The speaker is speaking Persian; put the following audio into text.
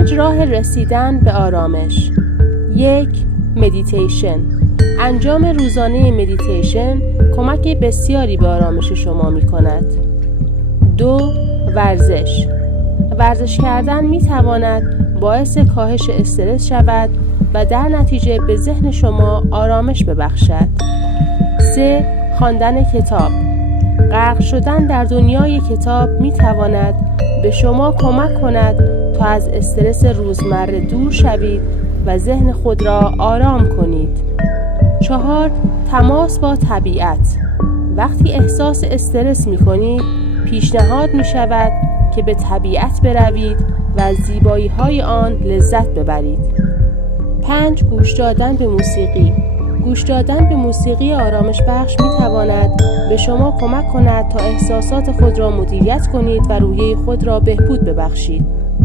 5 راه رسیدن به آرامش. 1. مدیتیشن. انجام روزانه مدیتیشن کمک بسیاری به آرامش شما می کند. 2. ورزش. ورزش کردن می تواند باعث کاهش استرس شود و در نتیجه به ذهن شما آرامش ببخشد. 3. خواندن کتاب. غرق شدن در دنیای کتاب می تواند به شما کمک کند تا از استرس روزمره دور شوید و ذهن خود را آرام کنید. 4. تماس با طبیعت. وقتی احساس استرس می کنید، پیشنهاد می شود که به طبیعت بروید و از زیبایی های آن لذت ببرید. 5. گوش دادن به موسیقی. گوش دادن به موسیقی آرامش بخش می تواند به شما کمک کند تا احساسات خود را مدیریت کنید و روحیه خود را بهبود ببخشید.